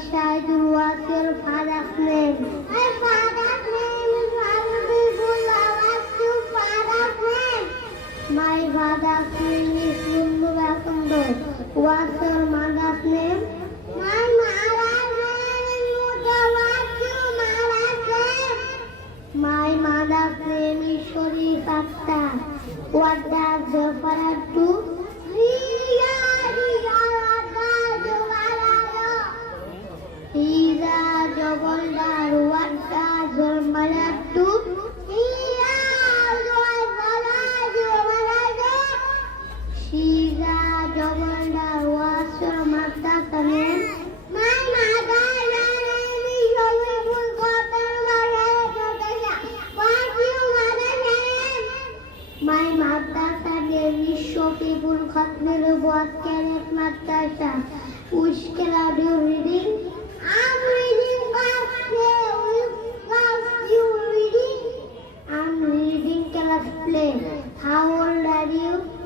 recited what's your father's name? My father's name is Habibul. What's your father's name? My father's name is Mundu Bakundo. What's your mother's name? My mother's name is Muta. What's your mother's name? My mother's name is Sharif Akhtar. What does your father do? He is a jawaldar. What does your mother do? She is a jawaldar. What's your mother's name? My mother's name is Shariful Qatar. What's your mother's name? My mother's name is Shafibul Khatmir. What cadet madrasa? Which class are you reading? I'm reading class play. Which class you reading? I'm reading class play. How old are you?